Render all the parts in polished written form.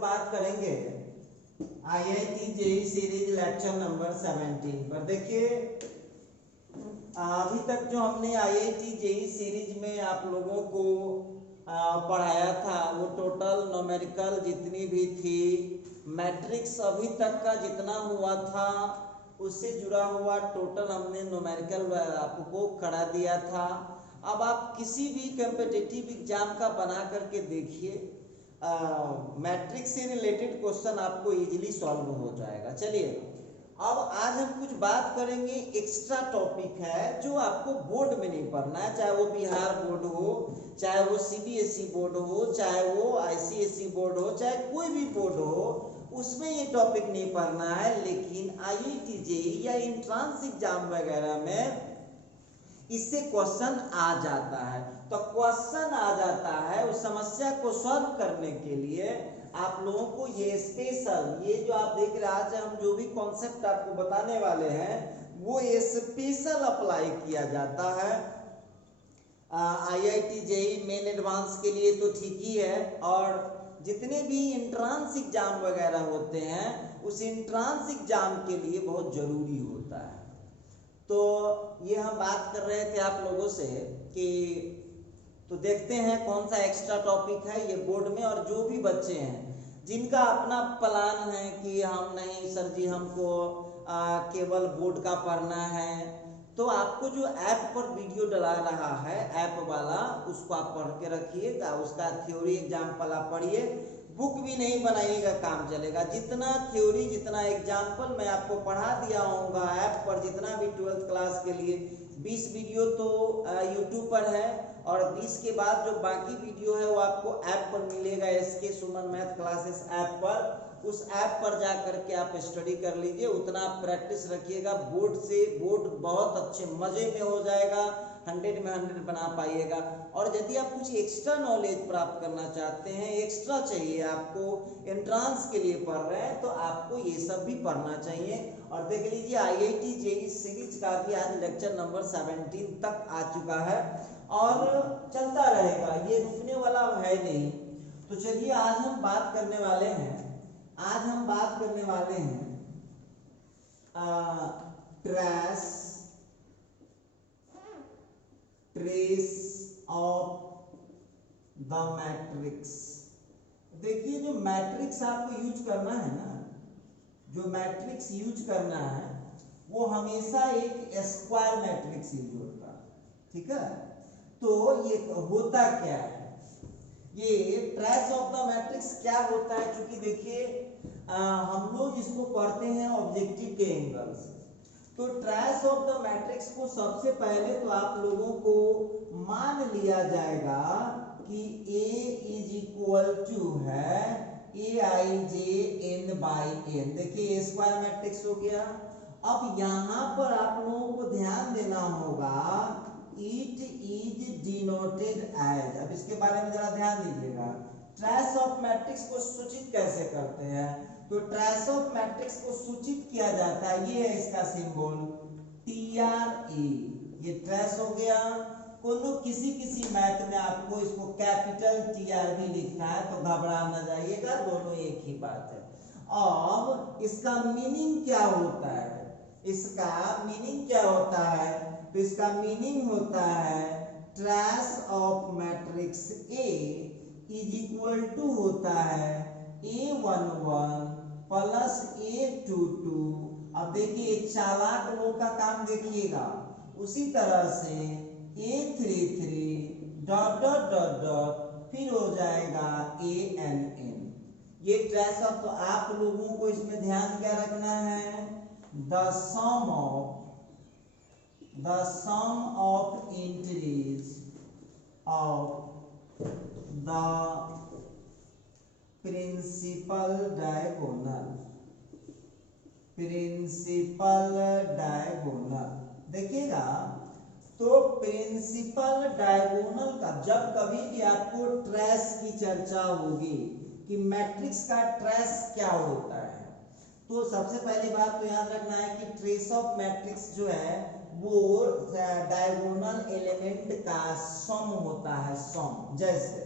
बात करेंगे IIT JEE series lecture number 17 पर। देखिए अभी तक जो हमने IIT जेईई सीरीज में आप लोगों को पढ़ाया था वो टोटल न्यूमेरिकल जितनी भी थी, मैट्रिक्स अभी तक का जितना हुआ था उससे जुड़ा हुआ टोटल हमने न्यूमेरिकल आपको करा दिया था। अब आप किसी भी कॉम्पिटिटिव एग्जाम का बना करके देखिए, मैट्रिक्स से रिलेटेड क्वेश्चन आपको इजीली सॉल्व हो जाएगा। चलिए अब आज हम कुछ बात करेंगे, एक्स्ट्रा टॉपिक है जो आपको बोर्ड में नहीं पढ़ना है, चाहे वो बिहार बोर्ड हो, चाहे वो CBSE बोर्ड हो, चाहे वो ICSE बोर्ड हो, चाहे कोई भी बोर्ड हो, उसमें ये टॉपिक नहीं पढ़ना है। लेकिन IIT जेईई या एंट्रेंस एग्जाम वगैरह में इससे क्वेश्चन आ जाता है। तो क्वेश्चन आ जाता है, उस समस्या को सॉल्व करने के लिए आप लोगों को ये स्पेशल, ये जो आप देख रहे हैं आज हम जो भी कॉन्सेप्ट आपको बताने वाले हैं वो स्पेशल अप्लाई किया जाता है IIT जेईई मेन एडवांस के लिए तो ठीक ही है, और जितने भी एंट्रेंस एग्जाम वगैरह होते हैं उस एंट्रेंस एग्जाम के लिए बहुत जरूरी होता है। तो ये हम बात कर रहे थे आप लोगों से कि तो देखते हैं कौन सा एक्स्ट्रा टॉपिक है ये बोर्ड में। और जो भी बच्चे हैं जिनका अपना प्लान है कि हम नहीं सर जी हमको केवल बोर्ड का पढ़ना है, तो आपको जो ऐप पर वीडियो डला रहा है ऐप वाला उसको आप पढ़ के रखिएगा, उसका थ्योरी एग्जाम्पल आप पढ़िए, बुक भी नहीं बनाइएगा काम चलेगा। जितना थ्योरी जितना एग्जाम्पल मैं आपको पढ़ा दिया होगा ऐप पर, जितना भी 12th क्लास के लिए 20 वीडियो तो यूट्यूब पर है और 20 के बाद जो बाकी वीडियो है वो आपको ऐप पर मिलेगा, SK सुमन मैथ क्लासेस ऐप पर। उस ऐप पर जा करके आप स्टडी कर लीजिए, उतना आप प्रैक्टिस रखिएगा। बोर्ड से बोर्ड बहुत अच्छे मजे में हो जाएगा, 100 में 100 बना पाइएगा। और यदि आप कुछ एक्स्ट्रा नॉलेज प्राप्त करना चाहते हैं, एक्स्ट्रा चाहिए आपको, एंट्रेंस के लिए पढ़ रहे हैं तो आपको ये सब भी पढ़ना चाहिए। और देख लीजिए IIT जेईई सीरीज का भी आज लेक्चर नंबर 17 तक आ चुका है और चलता रहेगा, ये रुकने वाला है नहीं। तो चलिए आज हम बात करने वाले हैं, ट्रेस ऑफ द मैट्रिक्स। देखिए जो मैट्रिक्स आपको यूज करना है ना, जो मैट्रिक्स यूज करना है वो हमेशा एक स्क्वायर मैट्रिक्स यूज होता है, ठीक है। तो ये होता क्या है, ये ट्रेस ऑफ द मैट्रिक्स क्या होता है, क्योंकि देखिए हम लोग इसको पढ़ते हैं ऑब्जेक्टिव के एंगल से। तो ट्रेस ऑफ द मैट्रिक्स को सबसे पहले तो आप लोगों को मान लिया जाएगा कि A इज इक्वल टू है AIJN/N। देखिए स्क्वायर मैट्रिक्स हो गया। अब यहाँ पर आप लोगों को ध्यान देना होगा, इट इज डिनोटेड एज। अब इसके बारे में जरा ध्यान दीजिएगा, ट्रेस ऑफ मैट्रिक्स को सूचित कैसे करते हैं। तो ट्रेस ऑफ मैट्रिक्स को सूचित किया जाता है, ये है इसका सिंबल TRE, ये ट्रेस हो गया। कोनो किसी मैथ में आपको इसको कैपिटल TR भी लिखना है तो घबरा न जाइएगा, दोनों एक ही बात है। अब इसका मीनिंग क्या होता है, इसका मीनिंग क्या होता है, तो इसका मीनिंग होता है trace of matrix A is equal to होता है A11 प्लस A22। अब देखिए चालाक लोग का काम देखिएगा, उसी तरह से A33 dot dot dot dot फिर हो जाएगा ANN। ये ट्रेस ऑफ, तो आप लोगों को इसमें ध्यान क्या रखना है, the sum of integers of the principal diagonal. देखिएगा तो प्रिंसिपल डायगोनल का जब कभी भी आपको ट्रेस की चर्चा होगी कि मैट्रिक्स का ट्रेस क्या होता है, तो सबसे पहली बात तो याद रखना है कि ट्रेस ऑफ मैट्रिक्स जो है वो डायगोनल एलिमेंट का सम होता है, सम। जैसे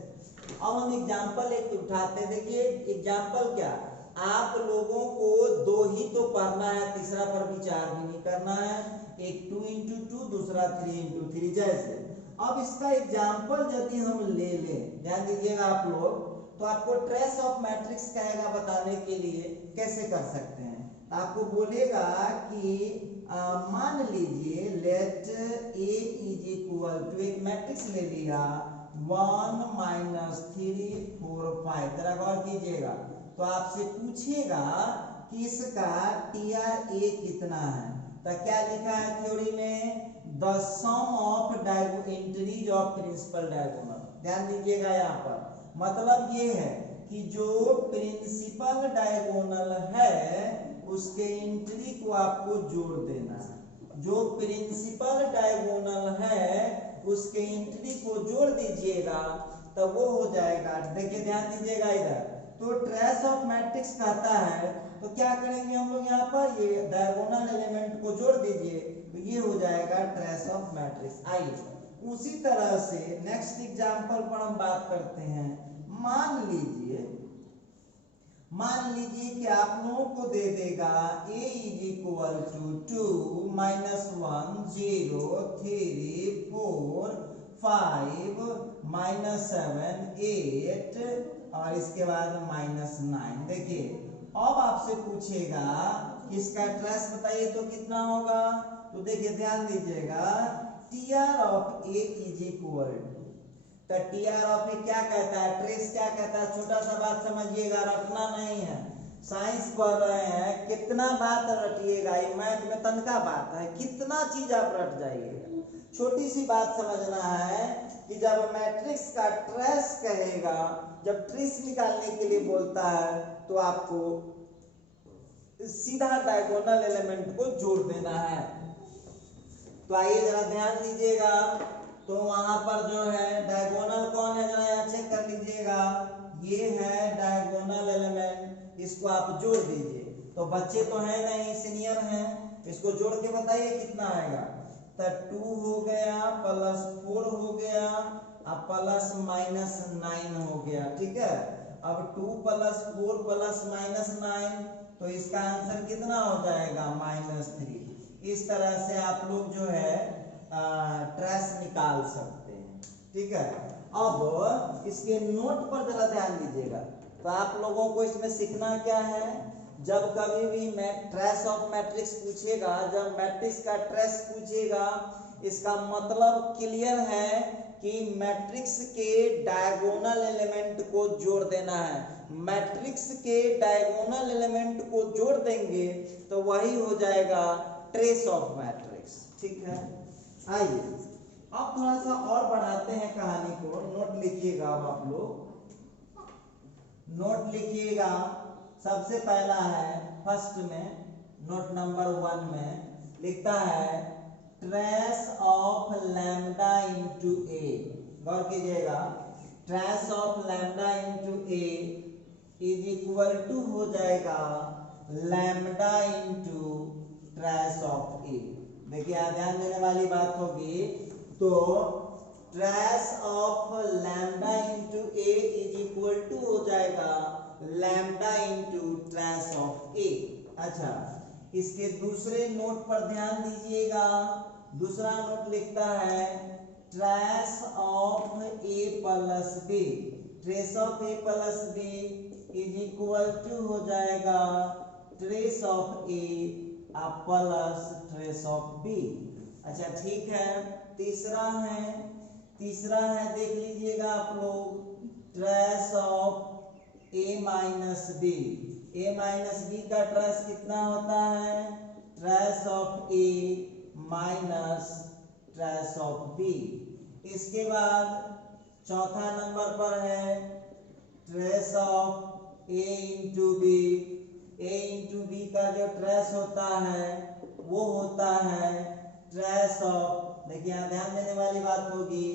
अब हम एग्जाम्पल एक उठाते हैं। देखिए एग्जाम्पल क्या, आप लोगों को दो ही तो पढ़ना है, तीसरा पर विचार भी नहीं करना है। एक 2 into 2, दूसरा 3 into 3 जैसे। अब इसका एग्जाम्पल यदि हम ले लें, ध्यान दीजिएगा आप लोग, तो आपको ट्रेस ऑफ मैट्रिक्स कहेगा बताने के लिए कैसे कर सकते हैं। आपको बोलेगा कि मान लीजिए let A is equal to, एक मैट्रिक्स ले लिया 1 -3 4 5। जरा गौर कीजिएगा, तो आपसे पूछेगा कि इसका TRA कितना है। तो क्या लिखा है थ्योरी में, the sum of entries of principal diagonal. ध्यान दीजिएगा यहाँ पर, मतलब ये है कि जो प्रिंसिपल डायगोनल है उसके एंट्री को आपको जोड़ देना है। जो प्रिंसिपल डायगोनल है उसके एंट्री को जोड़ दीजिएगा तो वो हो जाएगा। देखिए ध्यान दीजिएगा इधर, तो ट्रेस ऑफ मैट्रिक्स कहता है तो क्या करेंगे हम लोग यहाँ पर, ये डायगोनल एलिमेंट को जोड़ दीजिए तो ये हो जाएगा ट्रेस ऑफ मैट्रिक्स। आइए उसी तरह से नेक्स्ट एग्जांपल पर हम बात करते हैं। मान लीजिए कि आप लोगों को दे देगा a इज इक्वल टू 2 -1 0 3 4 5 -7 8 और इसके बाद -9। देखिए अब आपसे पूछेगा कि इसका ट्रेस बताइए तो कितना होगा। तो देखिए ध्यान दीजिएगा, TR of A is equal to, तो TR ऑफ A क्या कहता है, ट्रेस क्या कहता है, छोटा सा बात समझिएगा, रटना नहीं है। साइंस पढ़ रहे हैं, कितना बात रटिएगा, ये मैथ में तनका बात है, कितना चीज आप रट जाइएगा। छोटी सी बात समझना है कि जब मैट्रिक्स का ट्रेस कहेगा, जब ट्रेस निकालने के लिए बोलता है तो आपको सीधा डायगोनल एलिमेंट को जोड़ देना है। तो आइए जरा ध्यान दीजिएगा, तो वहां पर जो है डायगोनल कौन है, जरा यहाँ चेक कर लीजिएगा, ये है डायगोनल एलिमेंट, इसको आप जोड़ दीजिए। तो बच्चे तो है नहीं, सीनियर हैं, इसको जोड़ के बताइए कितना आएगा। तो 2 हो गया +4 हो गया अब +-9 हो गया, ठीक है। अब 2 + 4 + -9, तो इसका आंसर कितना हो जाएगा, -3। इस तरह से आप लोग जो है ट्रेस निकाल सकते हैं, ठीक है। अब इसके नोट पर जरा ध्यान दीजिएगा, तो आप लोगों को इसमें सीखना क्या है, जब कभी भी ट्रेस ऑफ मैट्रिक्स पूछेगा, जब मैट्रिक्स का ट्रेस पूछेगा, इसका मतलब क्लियर है कि मैट्रिक्स के डायगोनल एलिमेंट को जोड़ देना है। मैट्रिक्स के डायगोनल एलिमेंट को जोड़ देंगे तो वही हो जाएगा ट्रेस ऑफ मैट्रिक्स, ठीक है। आइए अब थोड़ा सा और बढ़ाते हैं कहानी को। नोट लिखिएगा, अब आप लोग नोट लिखिएगा। सबसे पहला है फर्स्ट में, नोट नंबर 1 में लिखता है trace of lambda into A. गौर कीजिएगा, trace of lambda into A is equal to हो जाएगा lambda into trace of A. देखिए ध्यान देने वाली बात होगी, तो trace of lambda into A is equal to हो जाएगा lambda into trace of A. अच्छा, इसके दूसरे नोट पर ध्यान दीजिएगा। दूसरा नोट लिखता है trace of A plus B. Trace of A plus B is equal to हो जाएगा trace of A plus trace of B. अच्छा ठीक है। तीसरा है देख लीजिएगा आप लोग, trace of A minus B. A minus B का ट्रेस कितना होता है, trace of A minus trace of B. इसके बाद चौथा नंबर पर है trace of A into B. A into B का जो ट्रेस होता है वो होता है ट्रेस ऑफ, देखिए यहाँ ध्यान देने वाली बात होगी,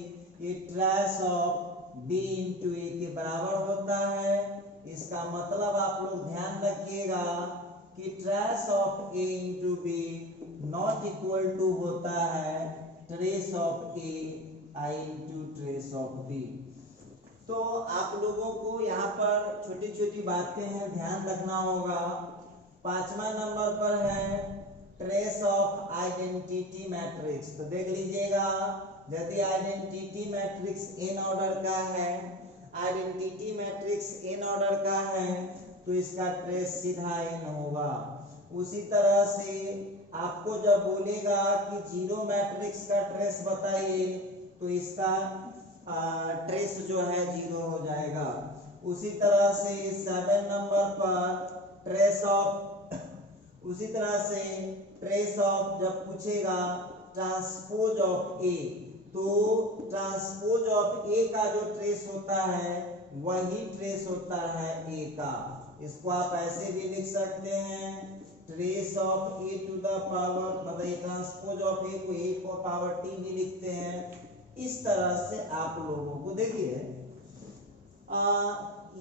ये ट्रेस ऑफ बी इंटू ए के बराबर होता है। इसका मतलब आप लोग ध्यान रखिएगा कि trace of A into B not equal to होता है trace of A I into trace of B. तो आप लोगों को यहाँ पर छोटी छोटी बातें हैं, ध्यान रखना होगा। 5वां नंबर पर है ट्रेस ऑफ आइडेंटिटी मैट्रिक्स। तो देख लीजिएगा, यदि आइडेंटिटी मैट्रिक्स n ऑर्डर का है, आइडेंटिटी मैट्रिक्स n ऑर्डर का है, तो इसका ट्रेस सीधा n होगा। उसी तरह से आपको जब बोलेगा कि जीरो मैट्रिक्स का ट्रेस बताइए, तो इसका ट्रेस जो है जीरो हो जाएगा। उसी तरह से 7 नंबर पर ट्रेस ऑफ जब पूछेगा ट्रांसपोज ऑफ ए, तो ट्रांसपोज ऑफ ए का जो ट्रेस होता है वही ट्रेस होता है ए का। इसको आप ऐसे भी लिख सकते हैं, trace of A to the power, मतलब ट्रांसपोज ऑफ ए को ए को पावर टी भी लिखते हैं। इस तरह से आप लोगों को देखिए,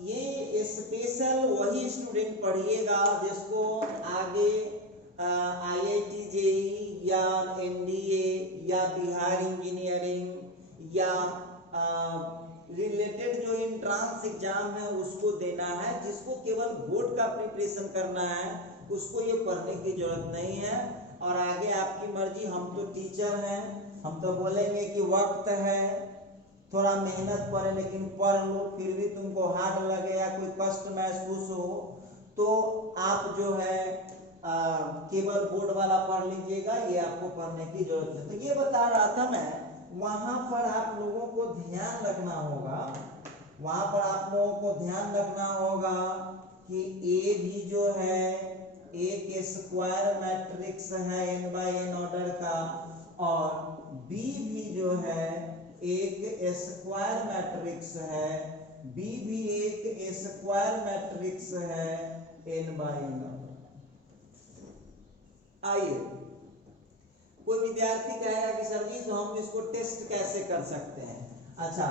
ये स्पेशल वही स्टूडेंट पढ़िएगा जिसको आगे IIT JEE या NDA या बिहार इंजीनियरिंग या रिलेटेड जो एंट्रांस एग्जाम है उसको देना है। जिसको केवल बोर्ड का प्रिपरेशन करना है उसको ये पढ़ने की जरूरत नहीं है। और आगे आपकी मर्जी, हम तो टीचर हैं, हम तो बोलेंगे कि वक्त है, थोड़ा मेहनत पड़े, लेकिन पढ़ लो। फिर भी तुमको हार्ड लगे या कोई कष्ट महसूस हो तो आप जो है केवल बोर्ड वाला पढ़ लीजिएगा, ये आपको पढ़ने की जरूरत है। तो ये बता रहा था मैं, वहां पर आप लोगों को ध्यान रखना होगा, वहां पर आप लोगों को ध्यान रखना होगा कि ए भी जो है एक स्क्वायर मैट्रिक्स है n बाय n ऑर्डर का, और बी भी जो है एक स्क्वायर मैट्रिक्स है, बी भी एक स्क्वायर मैट्रिक्स है n बाय n ऑर्डर। आइए, कोई विद्यार्थी कहेगा कि सर जी तो हम इसको टेस्ट कैसे कर सकते हैं। अच्छा,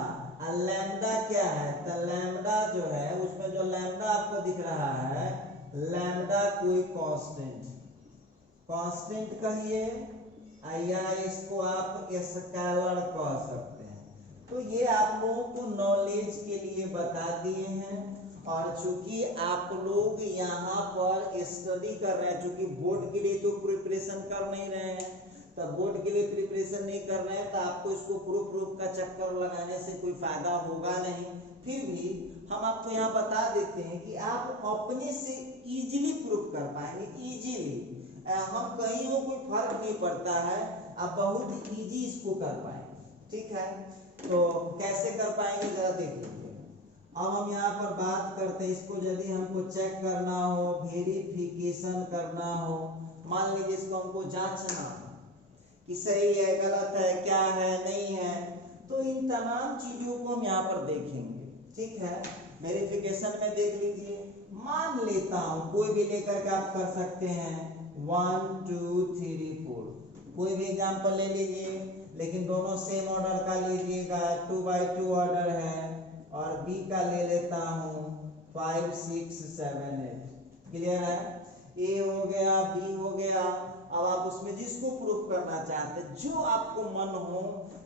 लैम्डा क्या है? तो लैम्डा जो है, उसमें जो लैम्डा आपको दिख रहा है, लैम्डा कोई कांस्टेंट कहिए या इसको आप स्केलर कह सकते हैं। तो ये आप लोगों को नॉलेज के लिए बता दिए हैं। और चूंकि आप लोग यहाँ पर स्टडी कर रहे हैं, चूंकि बोर्ड के लिए तो प्रिपरेशन कर नहीं रहे हैं, तो बोर्ड के लिए प्रिपरेशन नहीं कर रहे हैं तो आपको इसको प्रूफ का चक्कर लगाने से कोई फायदा होगा नहीं। फिर भी हम आपको यहाँ बता देते हैं कि आप अपने से इजीली प्रूफ कर पाएंगे, इजीली। हम कहीं हो कोई फर्क नहीं पड़ता है, आप बहुत इजी इसको कर पाएंगे। ठीक है, तो कैसे कर पाएंगे जरा देख लीजिए। अब हम यहाँ पर बात करते हैं, इसको यदि हमको चेक करना हो, वेरिफिकेशन करना हो, मान लीजिए इसको हमको जांचना कि सही है, गलत है, क्या है, नहीं है, तो इन तमाम चीजों को हम यहाँ पर देखेंगे। ठीक है, वेरिफिकेशन में देख लीजिए, मान लेता हूँ कोई भी लेकर के आप कर सकते हैं 1 2 3 4, कोई भी एग्जाम्पल ले लीजिए, लेकिन दोनों सेम ऑर्डर का लीजिएगा। 2 by 2 ऑर्डर है, और बी का ले लेता हूँ 5 6 7 8। क्लियर है, ए हो गया, बी हो गया। अब आप उसमें जिसको प्रूफ करना चाहते हैं, जो आपको मन हो,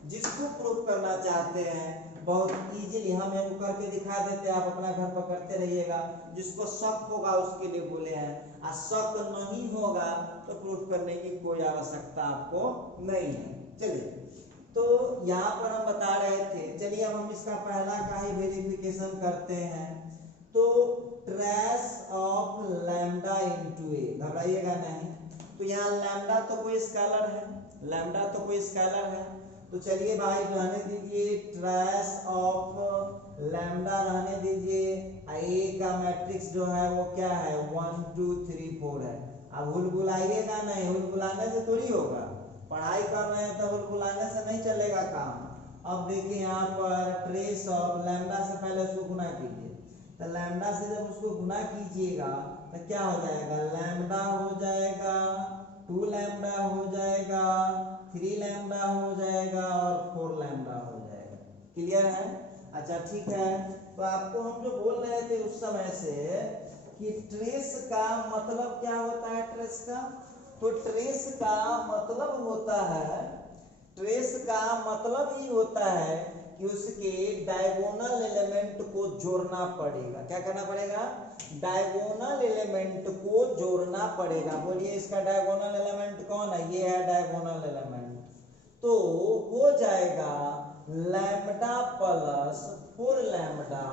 जिसको प्रूफ करना चाहते हैं, बहुत इजीली हम करके दिखा देते हैं, आप अपना घर पर करते रहिएगा। जिसको शक होगा उसके लिए बोले हैं, और शक नहीं होगा तो प्रूफ करने की कोई आवश्यकता आपको नहीं है। चलिए, तो यहाँ पर हम बता रहे थे, चलिए अब हम इसका पहला का ही वेरिफिकेशन करते हैं। तो ट्रेस ऑफ लैम्डा इनटू ए, घबराइएगा नहीं। तो यहाँ लैम्डा तो कोई स्केलर है, लैम्डा तो कोई स्केलर है, तो चलिए भाई रहने दीजिए, ट्रेस ऑफ लैम्डा रहने दीजिए। ए का मैट्रिक्स जो है वो क्या है 1 2 3 4 है। अब हुल बुलाइएगा नहीं, हुल बुलाने से थोड़ी होगा, पढ़ाई कर रहे हैं तो हुल बुलाने से नहीं चलेगा काम। अब देखिए यहाँ पर ट्रेस ऑफ लैम्डा से पहले उसको गुना कीजिए, तो लैम्डा से जब उसको गुना कीजिएगा तो क्या हो जाएगा, लैम्डा हो जाएगा, 2 लैम्डा हो जाएगा, 3 लैम्डा हो जाएगा, और 4 लैम्डा हो जाएगा। क्लियर है? अच्छा ठीक है, तो आपको हम जो बोल रहे थे उस समय से कि ट्रेस का मतलब क्या होता है। ट्रेस का, तो ट्रेस का मतलब होता है, ट्रेस का मतलब ही होता है कि उसके डायगोनल एलिमेंट को जोड़ना पड़ेगा। क्या करना पड़ेगा? डायगोनल एलिमेंट को जोड़ना पड़ेगा। बोलिए इसका डायगोनल एलिमेंट कौन है? ये है डायगोनल एलिमेंट। तो हो जाएगा लैम्डा प्लस 4 लैम्डा,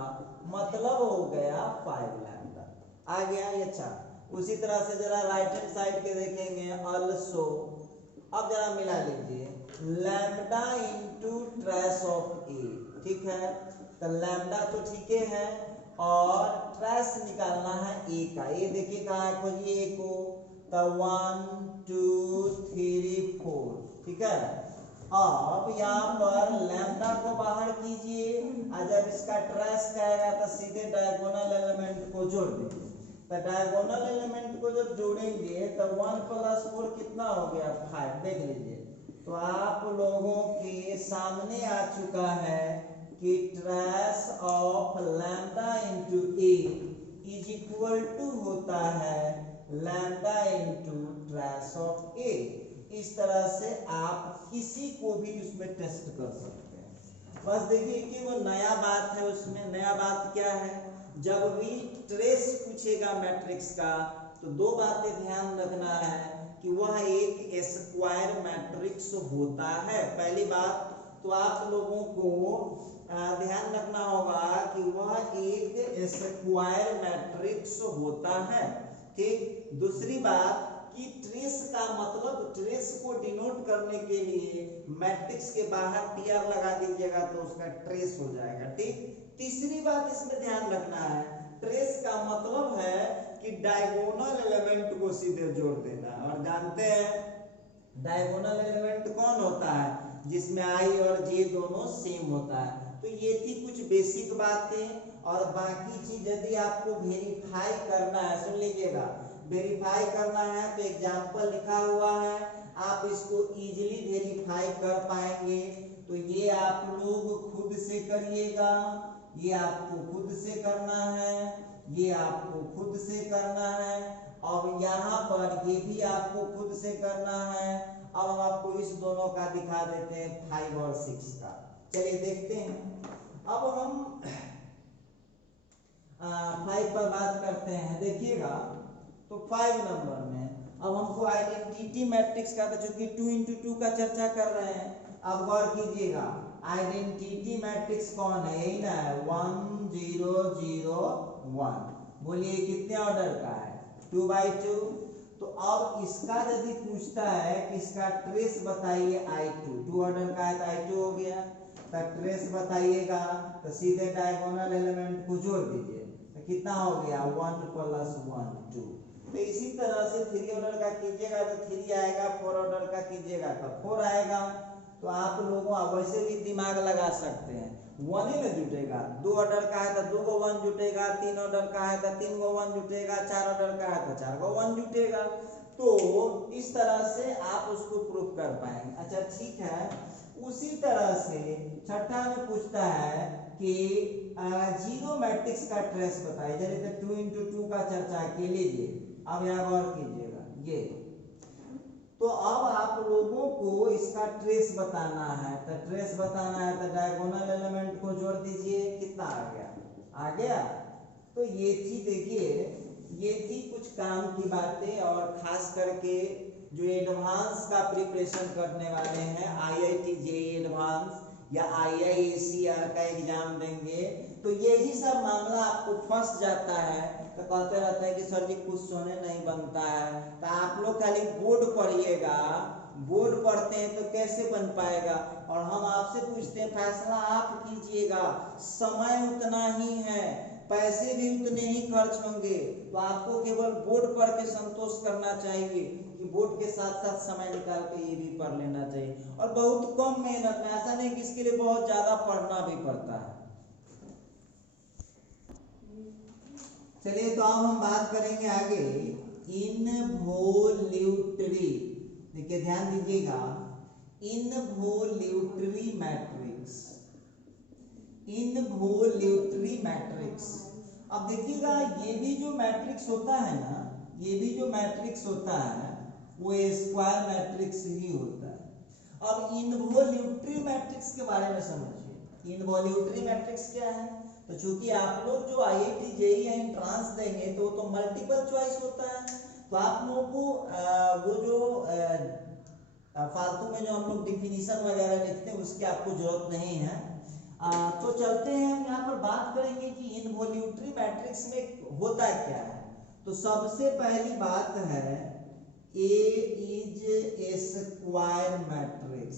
मतलब हो गया 5 लैम्डा। आ गया ये? अच्छा, उसी तरह से जरा राइट हैंड साइड के देखेंगे अल्सो। अब जरा मिला लीजिए लैम्डा इंटू ट्रेस ऑफ ए, ठीक है? तो लैम्डा तो ठीक है और ट्रेस निकालना है ए का। ए देखिए कहाँ है, खोजिए ए को। तो 1 2 3 4, ठीक है? अब यहाँ पर लैम्डा को बाहर कीजिए और जब इसका ट्रेस कहेगा तो सीधे डायगोनल एलिमेंट को जोड़ दीजिए। तो डायगोनल एलिमेंट को जब जोड़ेंगे तो 1 प्लस 4 कितना हो गया? 5। देख लीजिए, तो आप लोगों के सामने आ चुका है कि trace of lambda into A is equal to होता है lambda into trace of A. इस तरह से आप किसी को भी उसमें टेस्ट कर सकते हैं। बस देखिए कि वो नया बात है उसमें। नया बात क्या है? जब भी ट्रेस पूछेगा मैट्रिक्स का तो दो बातें ध्यान रखना है कि वह एक स्क्वायर मैट्रिक्स होता है। पहली बात तो आप लोगों को ध्यान रखना होगा कि वह एक स्क्वायर मैट्रिक्स होता है, ठीक? दूसरी बात कि ट्रेस का मतलब, ट्रेस को डिनोट करने के लिए मैट्रिक्स के बाहर टीआर लगा दीजिएगा तो उसका ट्रेस हो जाएगा, ठीक? तीसरी बात इसमें ध्यान रखना है, ट्रेस का मतलब है कि डायगोनल एलिमेंट को सीधे जोड़ देना। और जानते हैं डायगोनल एलिमेंट कौन होता है? जिसमें आई और जे दोनों सेम होता है। तो ये थी कुछ बेसिक बातें। और बाकी चीज यदि आपको वेरीफाई करना है, सुन लीजिएगा, वेरीफाई करना है तो एग्जाम्पल लिखा हुआ है, आप इसको इजीली वेरीफाई कर पाएंगे। तो ये आप लोग खुद से करिएगा, ये आपको खुद से करना है, ये आपको खुद से करना है, और यहाँ पर ये भी आपको खुद से करना है। अब हम आपको इस दोनों का दिखा देते हैं 5 और 6 का। चलिए देखते हैं। अब हम 5 पर बात करते हैं। देखिएगा तो 5 नंबर में अब हमको आइडेंटिटी मैट्रिक्स का, तो चूंकि 2 into 2 का चर्चा कर रहे हैं, अब गौर कीजिएगा आइडेंटिटी मैट्रिक्स कौन है? यही ना है 1 0 0 1। बोलिए कितने ऑर्डर का है? 2/2। तो अब इसका यदि पूछता है कि इसका ट्रेस बताइए I2, 2 ऑर्डर का है तो I2 हो गया। तो ट्रेस बताइएगा तो सीधे डायगोनल एलिमेंट को जोड़ दीजिए तो कितना हो गया? 1 + 1 2। तो इसी तरह से 3 ऑर्डर का कीजिएगा तो 3 आएगा, 4 ऑर्डर का कीजिएगा तो 4 आएगा। तो आप लोगों वैसे भी दिमाग लगा सकते हैं, 1 ही ना जुटेगा। 2 ऑर्डर का है तो 2 गो 1 जुटेगा, 3 ऑर्डर का है तो 3 गो 1 जुटेगा, 4 ऑर्डर का है तो 4 गो 1 जुटेगा। तो इस तरह से आप उसको प्रूफ कर पाएंगे। अच्छा ठीक है, उसी तरह से छठा में पूछता है कि जीरो मैट्रिक्स का ट्रेस बताइए। जैसे 2 into 2 का चर्चा के लीजिए, अब यहाँ गौर कीजिएगा ये। तो अब आप लोगों को इसका ट्रेस बताना है, तो ट्रेस बताना है तो डायगोनल एलिमेंट को जोड़ दीजिए, कितना आ गया? आ गया। तो ये थी, देखिए ये थी कुछ काम की बातें। और खास करके जो एडवांस का प्रिपरेशन करने वाले हैं, IIT JEE एडवांस या IIACR का एग्जाम देंगे, तो यही सब मामला आपको फंस जाता है। तो कहते रहते हैं कि सर जी कुछ सोने नहीं बनता है। तो आप लोग खाली बोर्ड पढ़िएगा, बोर्ड पढ़ते हैं तो कैसे बन पाएगा। और हम आपसे पूछते हैं फैसला आप कीजिएगा। समय उतना ही है, पैसे भी उतने ही खर्च होंगे। तो आपको केवल बोर्ड पढ़ के संतोष करना चाहिए कि बोर्ड के साथ साथ समय निकाल के ये भी पढ़ लेना चाहिए। और बहुत कम मेहनत में, ऐसा नहीं कि इसके लिए बहुत ज्यादा पढ़ना भी पड़ता है। चलिए तो अब हम बात करेंगे आगे इनवोल्यूटरी। देखिए ध्यान दीजिएगा, इनवोल्यूटरी मैट्रिक्स, इनवोल्यूटरी मैट्रिक्स। अब देखिएगा ये भी जो मैट्रिक्स होता है ना, ये भी जो मैट्रिक्स होता है वो स्क्वायर मैट्रिक्स ही होता है। अब इनवोल्यूटरी मैट्रिक्स के बारे में समझिए। इनवॉल्यूटरी मैट्रिक्स क्या है? तो चूंकि आप लोग जो IIT JEE या एंट्रांस देंगे तो मल्टीपल चॉइस होता है, तो आप लोगों को वो जो फालतू में जो हम लोग डिफिनीशन वगैरह लिखते हैं उसकी आपको जरूरत नहीं है। तो चलते हैं, हम यहाँ पर बात करेंगे कि इनवॉल्यूटरी मैट्रिक्स में होता क्या है। तो सबसे पहली बात है ए इज ए स्क्वायर मैट्रिक्स।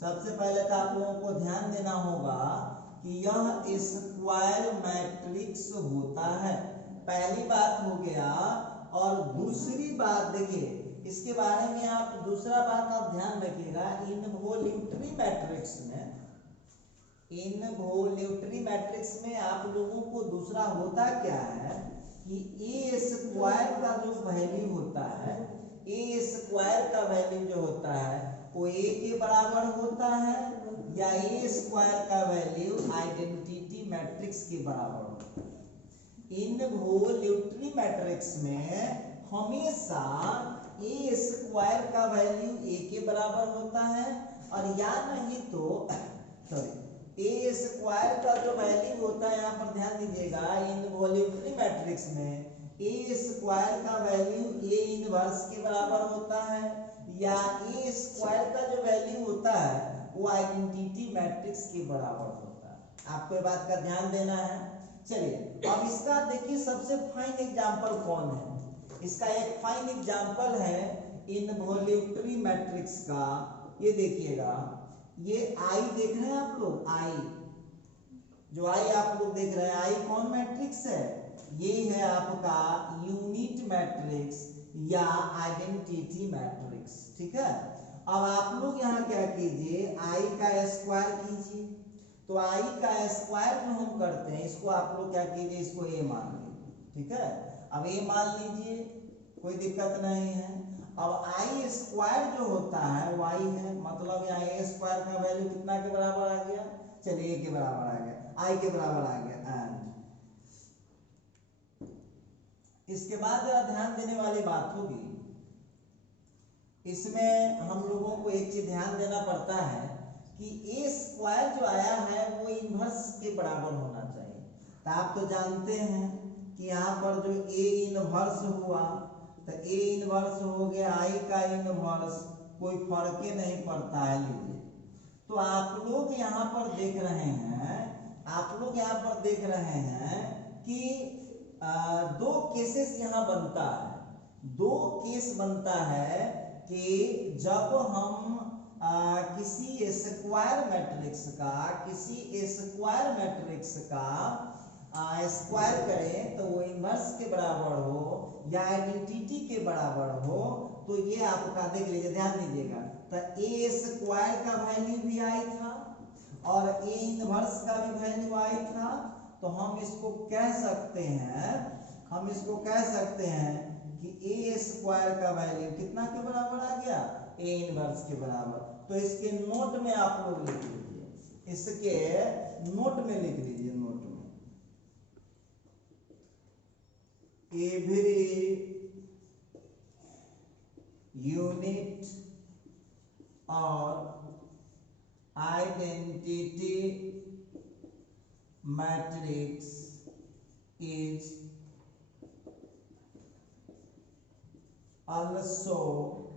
सबसे पहले तो आप लोगों को ध्यान देना होगा कि यह स्क्वायर मैट्रिक्स होता है, पहली बात हो गया। और दूसरी बात देखिए, इसके बारे में आप दूसरा बात आप ध्यान रखिएगा, इनवॉल्यूटरी मैट्रिक्स में आप लोगों को दूसरा होता क्या है कि ए स्क्वायर का जो वैल्यू होता है, ए स्क्वायर का वैल्यू जो होता है वो ए के बराबर होता है, या ए स्क्वायर का वैल्यू आइडेंटिटी मैट्रिक्स के बराबर होता है। इनवॉल्यूटरी मैट्रिक्स में हमेशा ए स्क्वायर का वैल्यू ए के बराबर होता है, और या नहीं तो ए स्क्वायर का जो वैल्यू होता है, यहाँ पर ध्यान दीजिएगा, इनवॉल्यूटरी मैट्रिक्स में ए स्क्वायर का वैल्यू ए इनवर्स के बराबर होता है, या ए स्क्वायर का जो वैल्यू होता है वो आइडेंटिटी मैट्रिक्स के बराबर होता है। आपको ये बात का ध्यान देना है। चलिए अब इसका देखिए सबसे फाइन एग्जांपल कौन है। इसका एक फाइन एग्जांपल है इनवॉल्यूटरी मैट्रिक्स का। ये देखिएगा, ये आई देख रहे हैं आप लोग, आई जो आई आप लोग देख रहे हैं, आई कौन मैट्रिक्स है? ये है आपका यूनिट मैट्रिक्स या आइडेंटिटी मैट्रिक्स। ठीक है, अब आप लोग यहाँ क्या कीजिए, आई का स्क्वायर कीजिए। तो आई का स्क्वायर जो हम करते हैं, इसको आप लोग क्या कीजिए, इसको ए मान लीजिए। ठीक है, अब ए मान लीजिए, कोई दिक्कत नहीं है। अब आई स्क्वायर जो होता है वो आई है, मतलब यहाँ ए स्क्वायर का वैल्यू कितना के बराबर आ गया? चलिए ए के बराबर आ गया, आई के बराबर आ गया। एंड इसके बाद जरा ध्यान देने वाली बात होगी, इसमें हम लोगों को एक चीज ध्यान देना पड़ता है कि ए स्क्वायर जो आया है वो इनवर्स के बराबर होना चाहिए। तो आप तो जानते हैं कि यहाँ पर जो ए इनवर्स हुआ, तो ए इनवर्स हो गया आई का इनवर्स, कोई फर्क ही नहीं पड़ता है। लीजिए, तो आप लोग यहाँ पर देख रहे हैं, आप लोग यहाँ पर देख रहे हैं कि दो केसेस यहाँ बनता है। दो केस बनता है कि जब हम किसी स्क्वायर मैट्रिक्स का स्क्वायर करें तो वो इनवर्स के बराबर हो या आइडेंटिटी के बराबर हो, तो ये आपका देख लीजिए, ध्यान दीजिएगा। तो ए स्क्वायर का वैल्यू भी आई था और ए इनवर्स का भी वैल्यू आई था, तो हम इसको कह सकते हैं कि ए स्क्वायर का वैल्यू कितना के बराबर आ गया? ए इनवर्स के बराबर। तो इसके नोट में आप लोग लिख लीजिए, इसके नोट में लिख लीजिए, नोट में एवरी यूनिट और identity matrix is also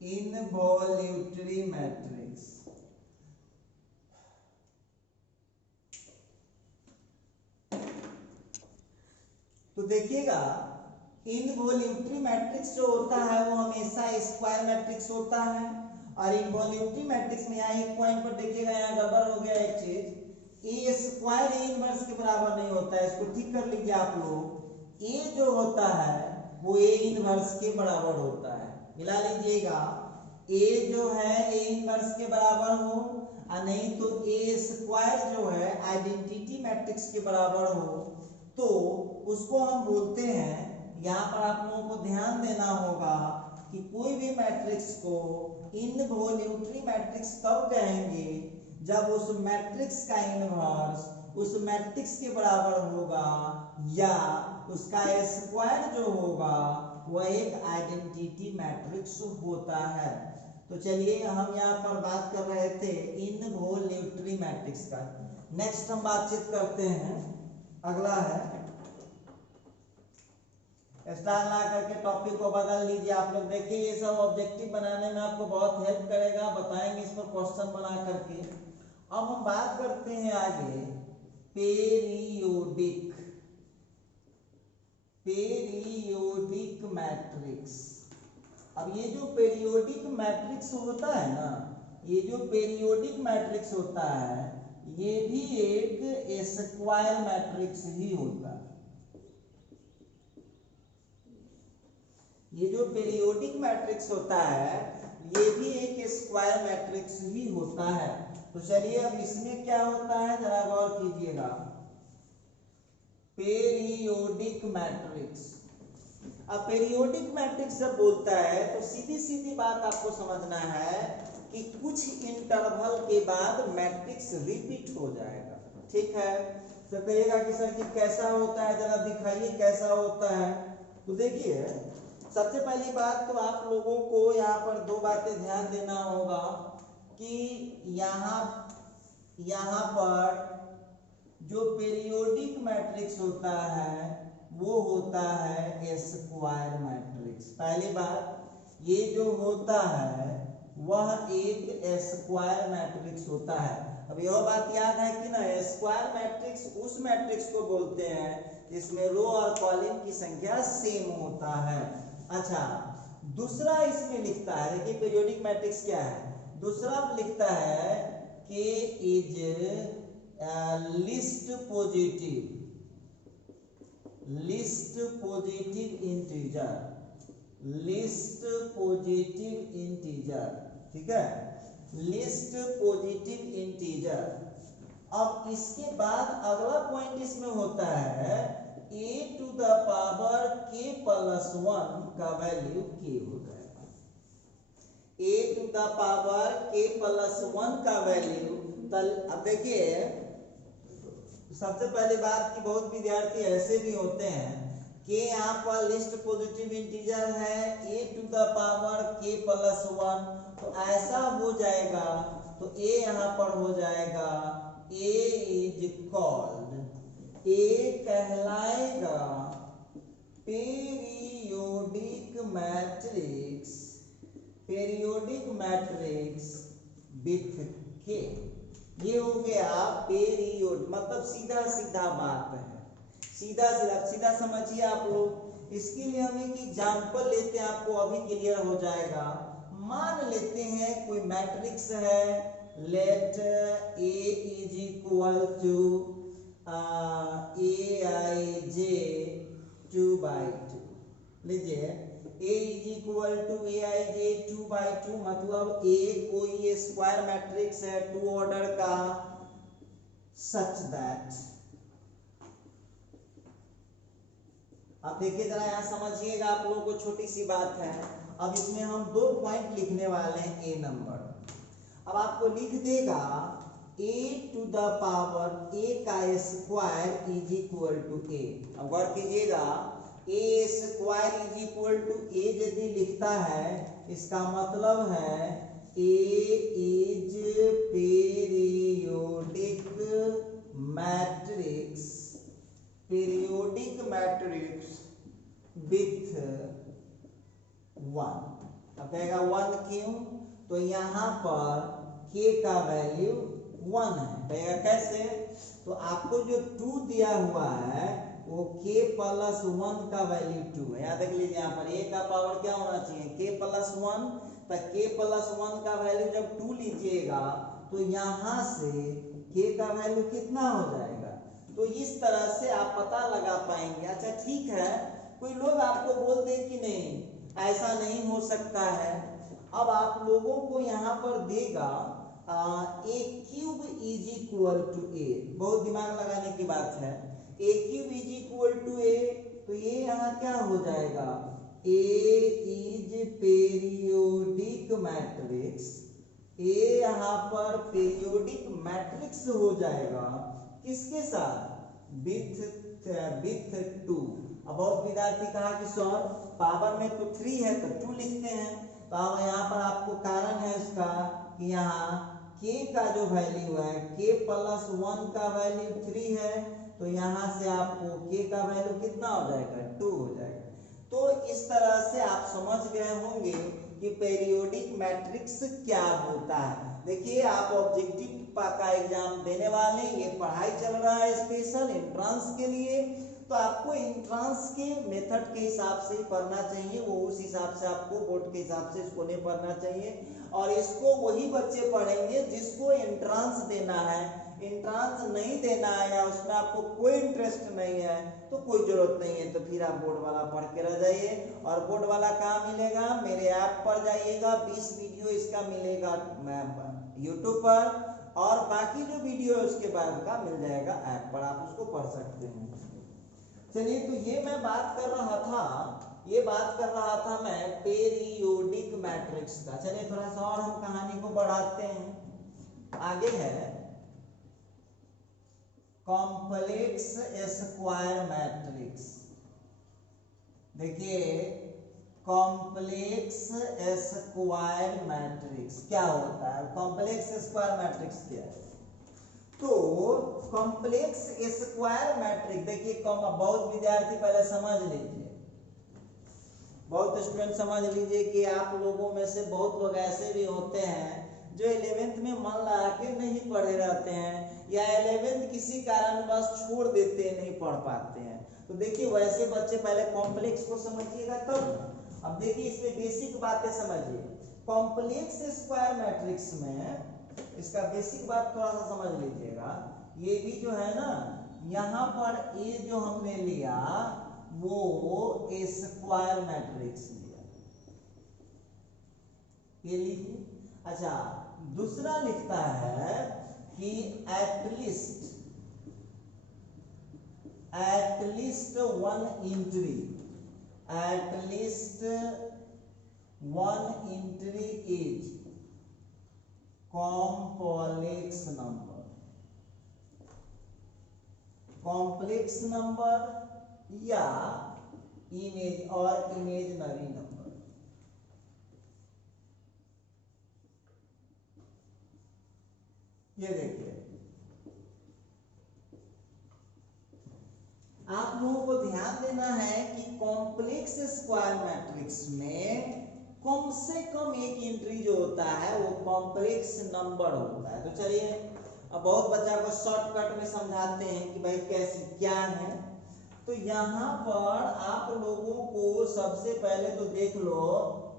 involuntary matrix। तो देखिएगा, इनवॉल्यूटरी मैट्रिक्स जो होता है वो हमेशा स्क्वायर मैट्रिक्स होता है, और इनवॉल्यूटरी मैट्रिक्स में यहाँ एक पॉइंट पर देखिएगा, यहाँ गड़बड़ हो गया एक चीज, ए स्क्वायर ए इनवर्स के बराबर नहीं होता है, इसको ठीक कर लीजिए आप लोग। ए जो होता है वो ए इनवर्स के बराबर होता है, मिला लीजिएगा। ए जो है ए इनवर्स के बराबर हो, और नहीं तो ए स्क्वायर जो है आइडेंटिटी मैट्रिक्स के बराबर हो, तो उसको हम बोलते हैं। यहाँ पर आप लोगों को ध्यान देना होगा कि कोई भी मैट्रिक्स को इनवॉल्यूटरी मैट्रिक्स कब कहेंगे? जब उस मैट्रिक्स का इनवर्स उस मैट्रिक्स के बराबर होगा, या उसका स्क्वायर जो होगा वह एक आइडेंटिटी मैट्रिक्स होता है। तो चलिए हम यहाँ पर बात कर रहे थे इनवोल्यूटरी मैट्रिक्स का। नेक्स्ट हम बातचीत करते हैं, अगला है स्टार ला करके टॉपिक को बदल लीजिए। आप लोग देखिए ये सब ऑब्जेक्टिव बनाने में आपको बहुत हेल्प करेगा, बताएंगे इस पर क्वेश्चन बना करके। अब हम बात करते हैं आगे पेरियोडिक मैट्रिक्स। अब ये जो पेरियोडिक मैट्रिक्स होता है ना, ये जो पेरियोडिक मैट्रिक्स होता है ये भी एक स्क्वायर मैट्रिक्स ही होता है। ये जो पेरियोडिक मैट्रिक्स होता है ये भी एक स्क्वायर मैट्रिक्स ही होता है। तो चलिए अब इसमें क्या होता है जरा गौर कीजिएगा। पेरियोडिक मैट्रिक्स, अब पेरियोडिक मैट्रिक्स जब बोलता है तो सीधी सीधी बात आपको समझना है कि कुछ इंटरवल के बाद मैट्रिक्स रिपीट हो जाएगा। ठीक है, तो कहिएगा कि सर जी कैसा होता है, जरा दिखाइए कैसा होता है। तो देखिए सबसे पहली बात तो आप लोगों को यहाँ पर दो बातें ध्यान देना होगा कि यहाँ पर जो पेरियोडिक मैट्रिक्स होता है वो होता है स्क्वायर मैट्रिक्स। पहली बात ये जो होता है वह एक स्क्वायर मैट्रिक्स होता है। अब यह बात याद है कि ना, स्क्वायर मैट्रिक्स उस मैट्रिक्स को बोलते हैं जिसमें रो और कॉलम की संख्या सेम होता है। अच्छा, दूसरा इसमें लिखता है, देखिए पेरियोडिक मैट्रिक्स क्या है, दूसरा लिखता है कि इज लिस्ट पॉजिटिव इंटीजर, ठीक है, लिस्ट पॉजिटिव इंटीजर। अब इसके बाद अगला पॉइंट इसमें होता है a to the power k plus 1 का वैल्यू k हो जाएगा। a to the power k plus 1 का वैल्यू, अब देखिए सबसे पहली बात कि बहुत विद्यार्थी ऐसे भी होते हैं कि यहाँ पर लिस्ट पॉजिटिव इंटीजर है a to the power k plus 1, तो ऐसा हो जाएगा तो a यहाँ पर हो जाएगा a इज कॉल्ड, a कहलाएगा पेरियोडिक मैट्रिक्स विथ k। ये हो गया पेरियोड, मतलब सीधा सीधा बात है, सीधा समझिए आप लोग। इसके लिए हम एक एग्जांपल लेते हैं, आपको अभी क्लियर हो जाएगा। मान लेते हैं कोई मैट्रिक्स है, let A is equal to aij 2/2। लीजिए a is equal to aij 2/2, मतलब a कोई स्क्वायर मैट्रिक्स है 2 ऑर्डर का, सच दैट, अब देखिए जरा यहाँ समझिएगा आप लोगों को, छोटी सी बात है। अब इसमें हम 2 पॉइंट लिखने वाले हैं a नंबर। अब आपको लिख देगा a to the power a का square is equal to a। अब गौर कीजिएगा a square is equal to a यदि लिखता है इसका मतलब है a is periodic matrix with 1। अब कहेगा 1 क्यों, तो यहाँ पर k का वैल्यू 1 है। कहेगा कैसे, तो आपको जो 2 दिया हुआ है वो k प्लस 1 का वैल्यू 2 है। याद देख लीजिए यहाँ पर a का पावर क्या होना चाहिए, k प्लस 1, तो k प्लस 1 का वैल्यू जब 2 लीजिएगा तो यहाँ से k का वैल्यू कितना हो जाएगा। तो इस तरह से आप पता लगा पाएंगे। अच्छा ठीक है, कोई लोग आपको बोल दे कि नहीं ऐसा नहीं हो सकता है। अब आप लोगों को यहाँ पर देगा a cube is equal to a, बहुत दिमाग लगाने की बात है। a cube is equal to a, तो ये यहाँ क्या हो जाएगा, a is periodic matrix, a यहाँ पर पेरियोडिक मैट्रिक्स हो जाएगा किसके साथ, विथ 2। अब बहुत विद्यार्थी कहा कि सर पावर में तो 3 है तो 2 लिखते हैं, तो अब यहाँ पर आपको कारण है इसका कि यहाँ k का जो वैल्यू है k प्लस 1 का वैल्यू 3 है, तो यहाँ से आपको k का वैल्यू कितना हो जाएगा 2 हो जाएगा। तो इस तरह से आप समझ गए होंगे कि पेरियोडिक मैट्रिक्स क्या होता है। देखिए आप ऑब्जेक्टिव का एग्जाम देने वाले, ये पढ़ाई चल रहा है स्पेशल एंट्रांस के लिए, तो आपको एंट्रांस के मेथड के हिसाब से ही पढ़ना चाहिए, वो उस हिसाब से आपको बोर्ड के हिसाब से इसको नहीं पढ़ना चाहिए। और इसको वही बच्चे पढ़ेंगे जिसको एंट्रांस देना है। एंट्रांस नहीं देना है या उसमें आपको कोई इंटरेस्ट नहीं है तो कोई जरूरत नहीं है, तो फिर आप बोर्ड वाला पढ़ के रह जाइए। और बोर्ड वाला कहाँ मिलेगा, मेरे ऐप पर जाइएगा, 20 वीडियो इसका मिलेगा यूट्यूब पर, और बाकी जो वीडियो है उसके बाद का मिल जाएगा ऐप पर, आप उसको पढ़ सकते हैं। चलिए, तो ये मैं बात कर रहा था मैं पेरियोडिक मैट्रिक्स का। चलिए थोड़ा सा और हम कहानी को बढ़ाते हैं। आगे है कॉम्प्लेक्स स्क्वायर मैट्रिक्स। देखिए कॉम्प्लेक्स स्क्वायर मैट्रिक्स क्या होता है, कॉम्प्लेक्स स्क्वायर मैट्रिक्स क्या है। तो कॉम्प्लेक्स स्क्वायर मैट्रिक्स देखिए, बहुत विद्यार्थी पहले समझ लीजिए, बहुत स्टूडेंट समझ लीजिए कि आप लोगों में से बहुत लोग ऐसे भी होते हैं जो 11th में मन लगा के नहीं पढ़े रहते हैं, या 11th किसी कारणवश छोड़ देते हैं, नहीं पढ़ पाते हैं। तो देखिए वैसे बच्चे पहले कॉम्प्लेक्स को समझिएगा तब। अब देखिए इसमें बेसिक बातें समझिए। कॉम्प्लेक्स स्क्वायर मैट्रिक्स में इसका बेसिक बात थोड़ा सा समझ लीजिएगा। ये भी जो है ना, यहाँ पर ये जो हमने लिया वो स्क्वायर मैट्रिक्स लिया, ये लीजिए। अच्छा, दूसरा लिखता है कि at least one entry is complex number या इमेजिनरी नंबर। ये देखिए, आप लोगों को ध्यान देना है कि कॉम्प्लेक्स स्क्वायर मैट्रिक्स में कम से कम एक एंट्री जो होता है वो कॉम्प्लेक्स नंबर होता है। तो चलिए अब बहुत बच्चा को शॉर्टकट में समझाते हैं कि भाई कैसे क्या है। तो यहाँ पर आप लोगों को सबसे पहले तो देख लो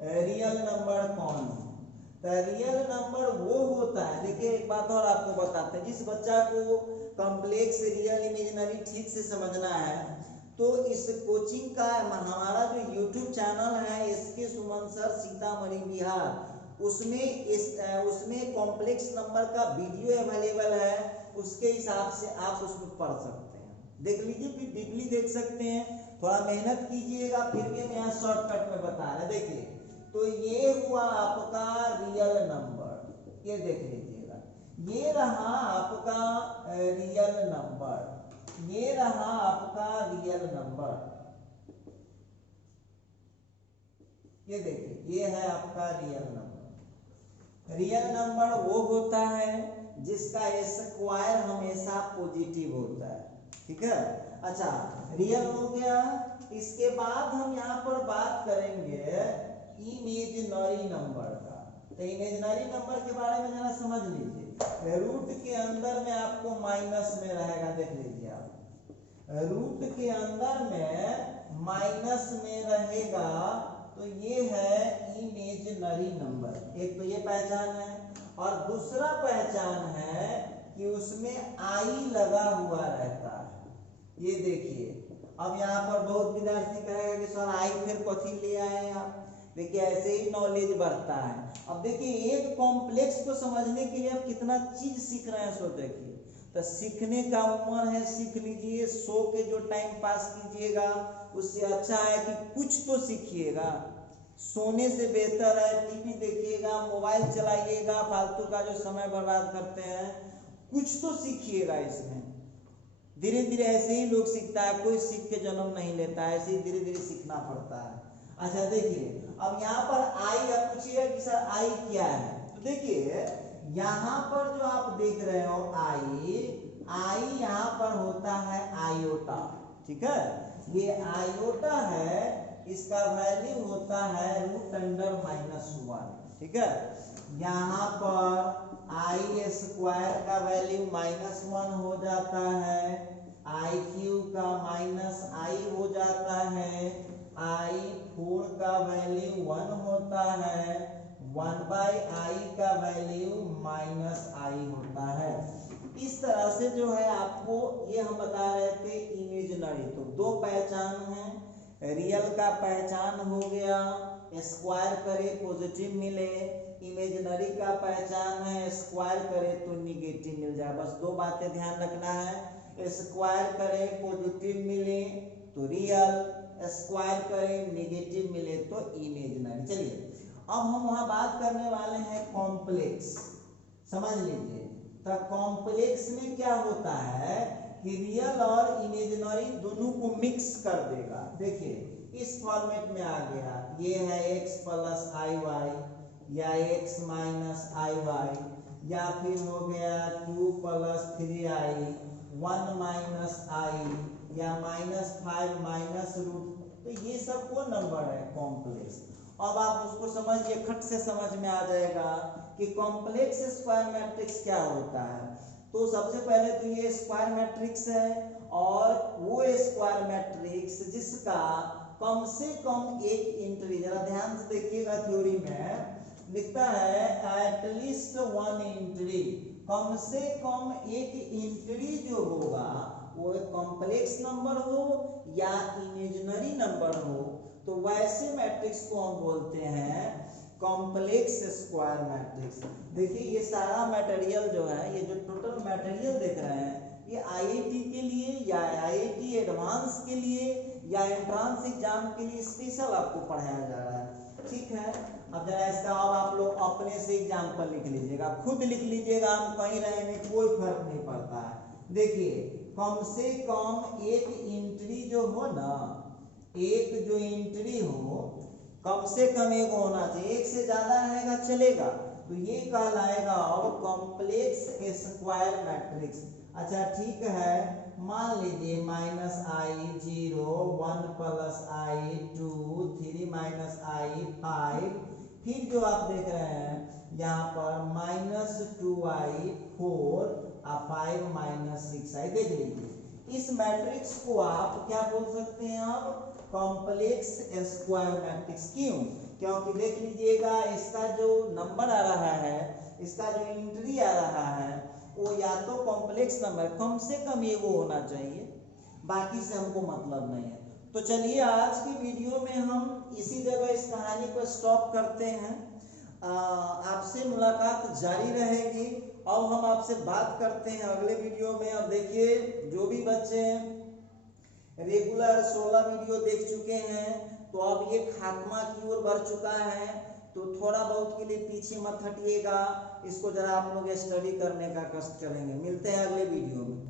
रियल नंबर कौन है। तो रियल नंबर वो होता है, देखिए एक बात और आपको बताते हैं, जिस बच्चा को कॉम्प्लेक्स रियल इमेजिनरी ठीक से समझना है तो इस कोचिंग का हमारा जो यूट्यूब चैनल है SK सुमन सर सीतामढ़ी बिहार, उसमें कॉम्प्लेक्स नंबर का वीडियो अवेलेबल है, उसके हिसाब से आप उसमें पढ़ सकते हैं। देख लीजिए, फिर डीपली देख सकते हैं, थोड़ा मेहनत कीजिएगा, फिर भी हम यहाँ शॉर्टकट में बता रहे हैं। देखिए, तो ये हुआ आपका रियल नंबर, ये देख लीजिएगा, ये रहा आपका रियल नंबर, ये रहा आपका रियल नंबर, ये देखिए ये है आपका रियल नंबर। रियल नंबर वो होता है जिसका स्क्वायर हमेशा पॉजिटिव होता है, ठीक है। अच्छा, रियल हो गया। इसके बाद हम यहाँ पर बात करेंगे इमेजिनरी नंबर का। तो इमेजिनरी नंबर के बारे में जरा समझ लीजिए। रूट के अंदर में आपको माइनस में रहेगा, देख लीजिए आप, रूट के अंदर में माइनस में रहेगा, तो ये है इमेजिनरी नंबर। एक तो ये पहचान है, और दूसरा पहचान है कि उसमें आई लगा हुआ रहता है। ये देखिए, अब यहाँ पर बहुत विद्यार्थी कहेगा कि सर आई फिर कथी ले आए आप। देखिए ऐसे ही नॉलेज बढ़ता है। अब देखिए एक कॉम्प्लेक्स को समझने के लिए आप कितना चीज सीख रहे हैं, सो देखिए। तो सीखने का उम्र है, सीख लीजिए। सो के जो टाइम पास कीजिएगा उससे अच्छा है कि कुछ तो सीखिएगा। सोने से बेहतर है टीवी देखिएगा, मोबाइल चलाइएगा, फालतू का जो समय बर्बाद करते हैं, कुछ तो सीखिएगा इसमें। धीरे धीरे ऐसे ही लोग सीखता है, कोई सीख के जन्म नहीं लेता है, ऐसे ही धीरे धीरे सीखना पड़ता है। अच्छा देखिए, अब यहाँ पर आई आप पूछिएगा कि सर आई क्या है, तो देखिए यहाँ पर जो आप देख रहे हो आई, आई यहाँ पर होता है आयोटा, ठीक है, ये आयोटा है, इसका वैल्यू होता है √(-1), ठीक है। यहाँ पर आई स्क्वायर का वैल्यू -1 हो जाता है, आई क्यूब का -i हो जाता है, आई 4 का वैल्यू 1 होता है, 1/i का वैल्यू -i होता है। इस तरह से जो है आपको ये हम बता रहे थे इमेजिनरी, तो दो पहचान है, रियल का पहचान हो गया, स्क्वायर करे पॉजिटिव मिले, इमेजिनरी का पहचान है स्क्वायर करे तो निगेटिव मिल जाए। बस दो बातें ध्यान रखना है, स्क्वायर करे पॉजिटिव मिले तो रियल, स्क्वायर करे नेगेटिव मिले तो इमेजिनरी। चलिए अब हम वहां बात करने वाले हैं कॉम्प्लेक्स, समझ लीजिए। तो कॉम्प्लेक्स में क्या होता है कि रियल और इमेजिनरी दोनों को मिक्स कर देगा। देखिए इस फॉर्मेट में आ गया, ये है x + iy या x - iy, या फिर हो गया 2 + 3i 1 - i या -5 √, तो ये सब वो नंबर है कॉम्प्लेक्स। अब आप उसको समझिए, खट से समझ में आ जाएगा कि कॉम्प्लेक्स स्क्वायर मैट्रिक्स क्या होता है। तो सबसे पहले तो ये स्क्वायर मैट्रिक्स है, और वो स्क्वायर मैट्रिक्स जिसका कम से कम एक एंट्री, जरा ध्यान से देखिएगा, थ्योरी में लिखता है एटलीस्ट 1 एंट्री, कम से कम एक एंट्री जो होगा वो एक कॉम्प्लेक्स नंबर हो या इमेजिनरी नंबर हो, तो वैसे मैट्रिक्स को हम बोलते हैं कॉम्प्लेक्स स्क्वायर मैट्रिक्स। देखिए ये सारा मटेरियल जो है, ये जो टोटल मटेरियल देख रहे हैं, ये आईआईटी के लिए या आईआईटी एडवांस के लिए या एंट्रांस एग्जाम के लिए स्पेशल आपको पढ़ाया जा रहा है, ठीक है। अब जरा इसका अब आप लोग अपने से एग्जाम्पल लिख लीजिएगा, खुद लिख लीजिएगा, हम कहीं रहे में कोई फर्क नहीं पड़ता है। देखिए कम से कम एक एंट्री जो हो ना, एक जो एंट्री हो कम से कम एक होना चाहिए, एक से ज्यादा रहेगा चलेगा, तो ये कहलाएगा अब कॉम्प्लेक्स स्क्वायर मैट्रिक्स। अच्छा ठीक है, मान लीजिए -i 0 1 + i 2 3 - i 5, फिर जो आप देख रहे हैं यहाँ पर -2i 4 और 5 - 6i, देख लीजिए इस मैट्रिक्स को आप क्या बोल सकते हैं, आप कॉम्प्लेक्स स्क्वायर मैट्रिक्स। क्यों? क्योंकि देख लीजिएगा इसका जो नंबर आ रहा है, इसका जो एंट्री आ रहा है, वो या तो कॉम्प्लेक्स नंबर, कम से कम ये वो होना चाहिए, बाकी से हमको मतलब नहीं है। तो चलिए आज की वीडियो में हम इसी जगह इस कहानी को स्टॉप करते हैं, आपसे मुलाकात जारी रहेगी। अब हम आपसे बात करते हैं अगले वीडियो में। अब देखिए जो भी बच्चे रेगुलर 16 वीडियो देख चुके हैं, तो अब ये खात्मा की ओर बढ़ चुका है, तो थोड़ा बहुत के लिए पीछे मत हटिएगा, इसको जरा आप लोग स्टडी करने का कष्ट करेंगे। मिलते हैं अगले वीडियो में।